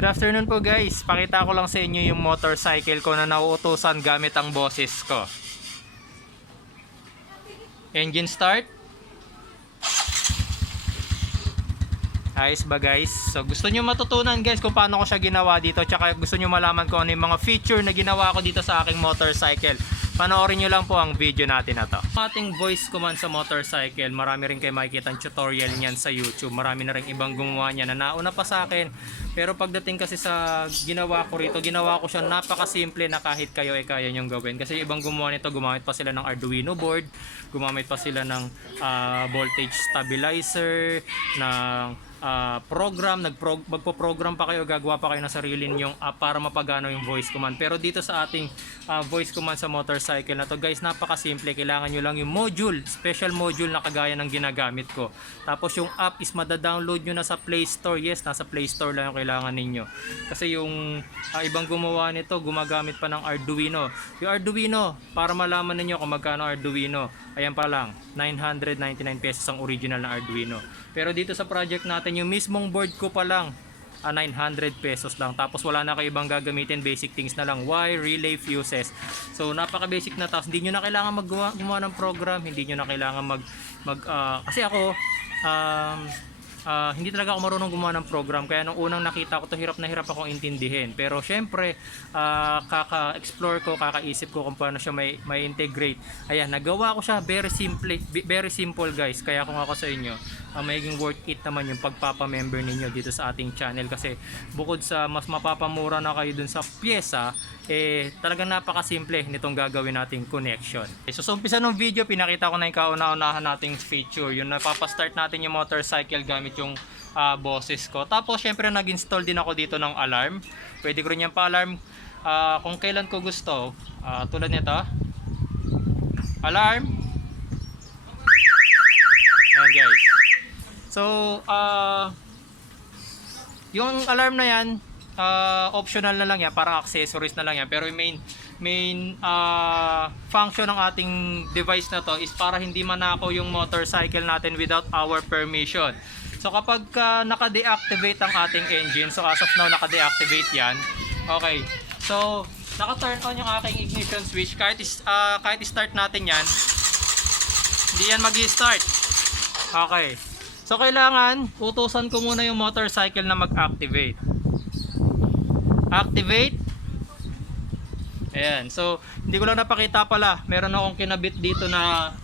Good afternoon po guys. Pakita ko lang sa inyo yung motorcycle ko na nauutusan gamit ang boses ko. Engine start. Ayos ba guys? So gusto nyo matutunan guys kung paano ko siya ginawa dito, tsaka gusto nyo malaman kung ano yung mga feature na ginawa ko dito sa aking motorcycle, panoorin nyo lang po ang video natin na to. Ating voice command sa motorcycle, marami rin kayo makikita ang tutorial niyan sa YouTube. Marami na rin ibang gumawa niya na nauna pa sa akin. Pero pagdating kasi sa ginawa ko rito, ginawa ko siya napakasimple na kahit kayo ay kaya nyong gawin. Kasi ibang gumawa nito, gumamit pa sila ng Arduino board, gumamit pa sila ng voltage stabilizer, ng program, magpo-program pa kayo, gagawa pa kayo ng sarili ninyong app para mapagana yung voice command. Pero dito sa ating voice command sa motorcycle na to guys, napakasimple. Kailangan nyo lang yung module, special module na kagaya ng ginagamit ko. Tapos yung app is madadownload nyo na sa Play Store. Yes, nasa Play Store lang yung kailangan ninyo. Kasi yung ibang gumawa nito, gumagamit pa ng Arduino. Yung Arduino, para malaman ninyo kung magkano Arduino, ayan pa lang, 999 pesos ang original na Arduino. Pero dito sa project natin, yung mismong board ko pa lang, 900 pesos lang. Tapos wala na kayo ibang gagamitin, basic things na lang, wire, relay, fuses. So napaka basic na, tapos hindi nyo na kailangan gumawa ng program, hindi nyo na kailangan kasi ako hindi talaga ako marunong gumawa ng program, kaya nung unang nakita ko to, hirap na hirap akong intindihin. Pero syempre kaka-explore ko, kakaisip ko kung paano siya may integrate. Ayan, nagawa ko siya very simple guys. Kaya kung ako sa inyo, magiging worth it naman yung pagpapamember ninyo dito sa ating channel, kasi bukod sa mas mapapamura na kayo dun sa pyesa, talagang napakasimple nitong gagawin nating connection. So umpisa ng video, pinakita ko na yung kauna-unahan nating feature, yung napapastart natin yung motorcycle gamit yung boses ko. Tapos syempre nag-install din ako dito ng alarm. Pwede ko rin yung pa-alarm kung kailan ko gusto, tulad nito, alarm. Ayan guys. So yung alarm na yan, optional na lang yan, para accessories na lang yan. Pero yung main function ng ating device na to is para hindi manakaw yung motorcycle natin without our permission. So kapag naka-deactivate ang ating engine, so as of now naka-deactivate yan. Okay, so naka-turn on yung aking ignition switch. Kahit start natin yan, hindi yan mag-start. Okay, so kailangan utusan ko muna yung motorcycle na mag-activate. Activate. Ayan, so hindi ko lang napakita pala, meron akong kinabit dito na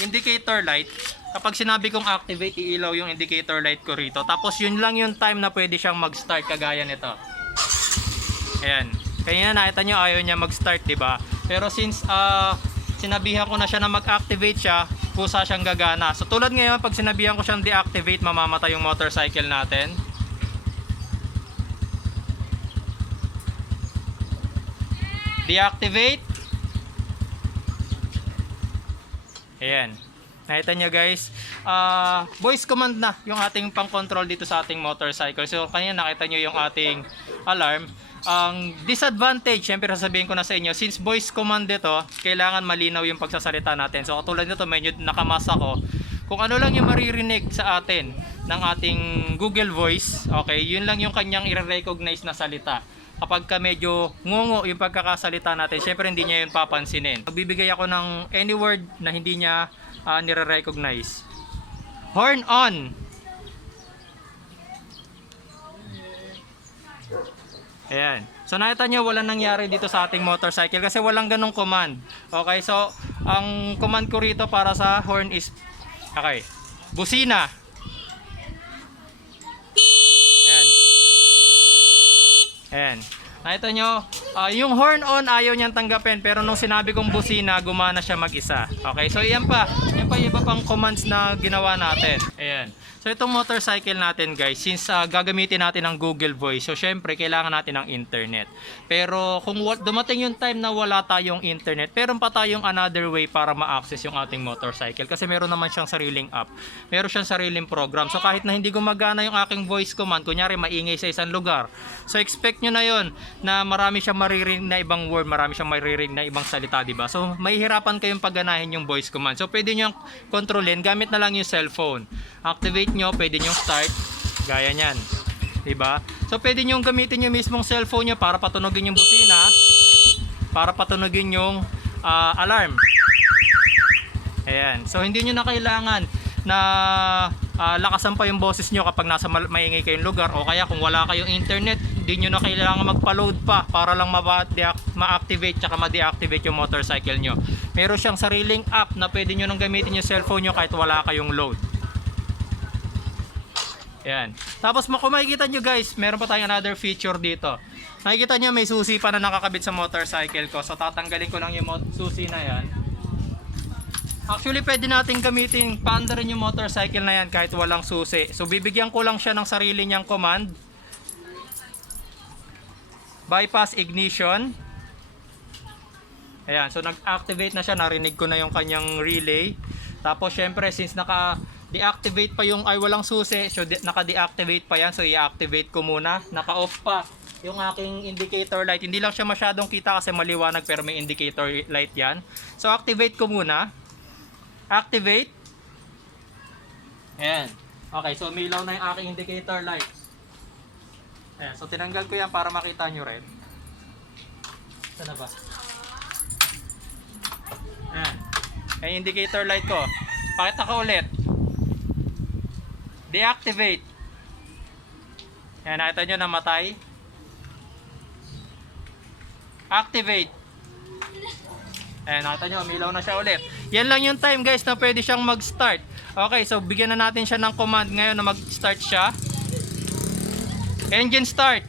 indicator light. Kapag sinabi kong activate, iilaw yung indicator light ko rito. Tapos yun lang yung time na pwede siyang mag-start, kagaya nito. Ayan, kanina nakita nyo ayaw niya mag-start, diba? Pero since sinabihan ko na siya na mag-activate siya, kusa siyang gagana. So tulad ngayon, pag sinabihan ko siyang deactivate, mamamatay yung motorcycle natin. Deactivate. Ayan, nakita nyo guys, voice command na yung ating pang control dito sa ating motorcycle. So kanina nakita nyo yung ating alarm. Ang disadvantage, syempre sasabihin ko na sa inyo, since voice command dito, kailangan malinaw yung pagsasalita natin. So katulad nito, medyo nakamas ako, kung ano lang yung maririnig sa atin ng ating Google Voice, okay, yun lang yung kanyang i-recognize na salita. Kapag medyo ngungo yung pagkakasalita natin, syempre hindi niya yun papansinin. Magbibigay ako ng any word na hindi niya nire-recognize. Horn on. Ayan. So nakita nyo, wala nangyari dito sa ating motorcycle kasi walang ganong command. Okay, so ang command ko rito para sa horn is, okay, busina. Ayan. Nakita nyo, yung horn on ayaw niyang tanggapin, pero nung sinabi kong busina, gumana siya mag-isa. Okay, so yan pa yung iba pang commands na ginawa natin. Ayan. So itong motorcycle natin guys, since gagamitin natin ang Google Voice, so syempre kailangan natin ng internet. Pero kung dumating yung time na wala tayong internet, meron pa tayong another way para ma-access yung ating motorcycle. Kasi meron naman siyang sariling app, meron siyang sariling program. So kahit na hindi gumagana yung aking voice command, kunyari maingay sa isang lugar, so expect nyo na yon na marami siyang maririnig na ibang word, marami siyang maririnig na ibang salita, diba? So mahihirapan kayong pagganahin yung voice command. So pwede nyo kontrolin gamit na lang yung cellphone. Activate nyo, pwede nyo start, gaya nyan. diba? So pwede nyo gamitin yung mismong cellphone nyo para patunogin yung busina, para patunogin yung alarm. Ayan. So hindi nyo na kailangan na lakasan pa yung boses nyo kapag nasa maingay kayong lugar, o kaya kung wala kayong internet, hindi nyo na kailangan magpa-load pa para lang ma-activate tsaka ma-deactivate yung motorcycle nyo. Meron siyang sariling app na pwede nyo nang gamitin yung cellphone nyo kahit wala kayong load. Ayan. Tapos kung makikita nyo guys, meron pa tayong another feature dito. Nakikita nyo may susi pa na nakakabit sa motorcycle ko. So tatanggalin ko lang yung susi na yan. Actually pwede natin gamitin, paandarin yung motorcycle na yan kahit walang susi. So bibigyan ko lang siya ng sarili niyang command. Bypass ignition. Ayan, so nag-activate na siya, narinig ko na yung kanyang relay. Tapos syempre since naka-deactivate pa yung walang susi, so naka-deactivate pa yan, so i-activate ko muna. Naka-off pa yung aking indicator light. Hindi lang siya masyadong kita kasi maliwanag pero may indicator light yan. So activate ko muna. Activate. Ayan. Okay, so umilaw na yung aking indicator light. Ayan, so tinanggal ko yan para makita nyo rin. Saan na ba? Ayan. Yung indicator light ko. Pakita ko ulit. Deactivate. Ayan, nakita nyo namatay. Activate. Ayan, nakita nyo, umilaw na siya ulit. Yan lang yung time guys na pwede siyang mag-start. Okay, so bigyan na natin siya ng command ngayon na mag-start siya. Engine start.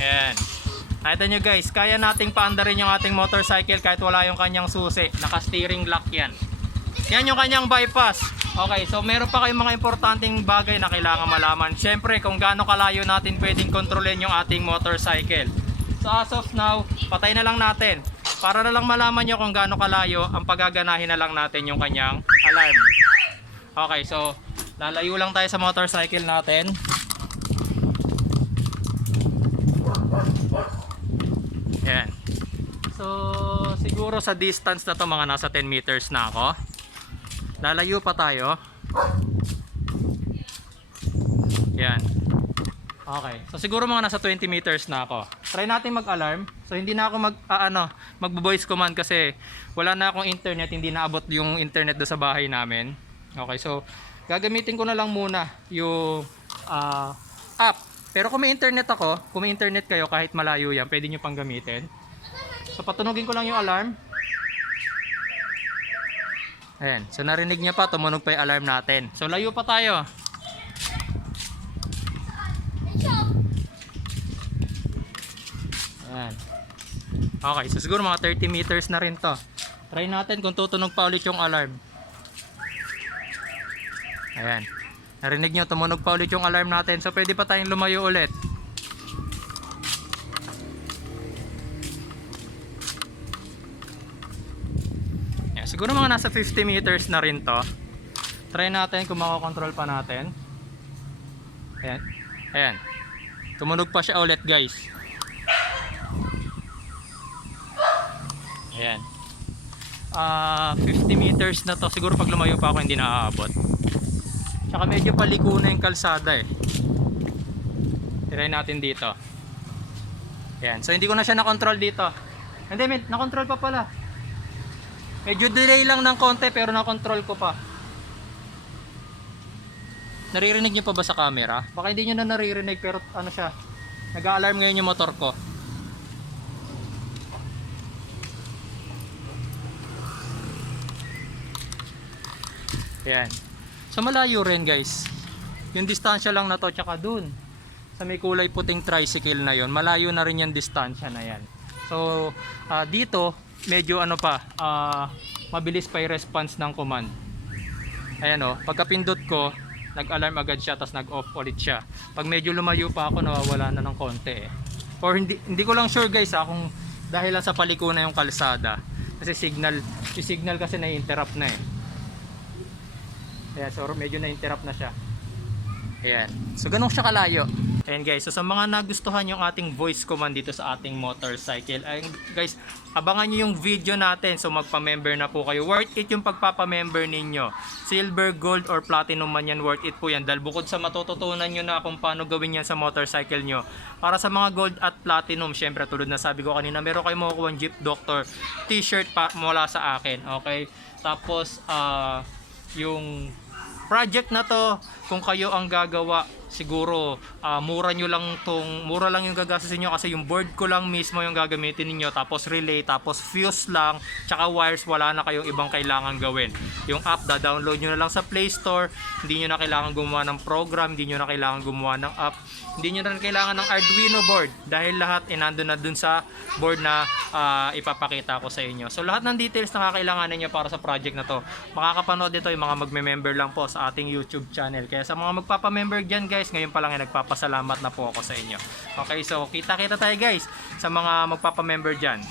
Ayan. Nakita nyo guys, kaya nating paandarin yung ating motorcycle kahit wala yung kanyang susi. Naka-steering lock yan. Yan yung kanyang bypass. Okay, so meron pa kayong mga importanteng bagay na kailangan malaman. Siyempre, kung gaano kalayo natin pwedeng kontrolin yung ating motorcycle. So as of now, patay na lang natin. Para na lang malaman nyo kung gaano kalayo, ang paggaganahin na lang natin yung kanyang alarm. Okay, so lalayo lang tayo sa motorcycle natin. Ayan. So siguro sa distance na to mga nasa 10 meters na ako. Lalayo pa tayo. Ayan. Okay. So siguro mga nasa 20 meters na ako. Try natin mag-alarm. So hindi na ako mag-voice command kasi wala na akong internet, hindi naabot yung internet do sa bahay namin. Okay, so gagamitin ko na lang muna yung app. Pero kung may internet ako, kung may internet kayo kahit malayo yan, pwede nyo pang gamitin. So patunugin ko lang yung alarm. Ayan, so narinig niya pa, tumunog pa yung alarm natin. So layo pa tayo. Ayan. Okay, so siguro mga 30 meters na rin to. Try natin kung tutunog pa ulit yung alarm. Ayan. Narinig nyo, tumunog pa ulit yung alarm natin. So pwede pa tayong lumayo ulit. Ayan, siguro mga nasa 50 meters na rin to. Try natin kung makakontrol pa natin. Ayan. Ayan. Tumunog pa siya ulit guys. Ayan. 50 meters na to. Siguro pag lumayo pa ako hindi na aabot. Tsaka medyo paliko na yung kalsada eh. Try natin dito. Ayan. So hindi ko na siya na-control dito. Hindi, na-control pa pala. Medyo delay lang ng konti pero na-control ko pa. Naririnig niyo pa ba sa camera? Baka hindi niyo na naririnig pero ano siya. Nag-a-alarm ngayon yung motor ko. Ayan. So malayo rin guys. Yung distansya lang na to tsaka dun sa may kulay puting tricycle na yon, malayo na rin yung distansya na yan. So dito medyo ano pa, mabilis pa yung response ng command. Ayan o, pagkapindot ko nag-alarm agad siya tapos nag-off ulit siya. Pag medyo lumayo pa ako nawawala na ng konti eh. Or hindi ko lang sure guys kung dahil lang sa paliko na yung kalsada. Kasi yung signal kasi na-interrupt na eh. Ayan, so medyo na-interrupt na siya. Ayan. So ganun siya kalayo. Ayan guys, so sa mga nagustuhan yung ating voice command dito sa ating motorcycle, ayun guys, abangan nyo yung video natin. So magpa-member na po kayo. Worth it yung pagpapa-member ninyo. Silver, gold, or platinum man yan, worth it po yan. Dahil bukod sa matututunan nyo na kung paano gawin yan sa motorcycle nyo. Para sa mga gold at platinum, syempre tulad na sabi ko kanina, meron kayo makukuha Jeep Doctor t-shirt mula sa akin. Okay? Tapos, yung project na to, kung kayo ang gagawa, siguro mura lang yung gagastusin nyo kasi yung board ko lang mismo yung gagamitin niyo, tapos relay, tapos fuse lang, tsaka wires, wala na kayong ibang kailangan gawin. Yung app, da-download nyo na lang sa Play Store, hindi nyo na kailangan gumawa ng program, hindi nyo na kailangan gumawa ng app, hindi nyo na kailangan ng Arduino board dahil lahat inando na dun sa board na ipapakita ko sa inyo. So lahat ng details na kakailanganin nyo para sa project na to, makakapanood dito yung mga magme-member lang po sa ating YouTube channel. Kaya sa mga magpapa-member dyan guys, ngayon pa lang ay nagpapasalamat na po ako sa inyo. Okay, so kita-kita tayo guys sa mga magpapa-member dyan.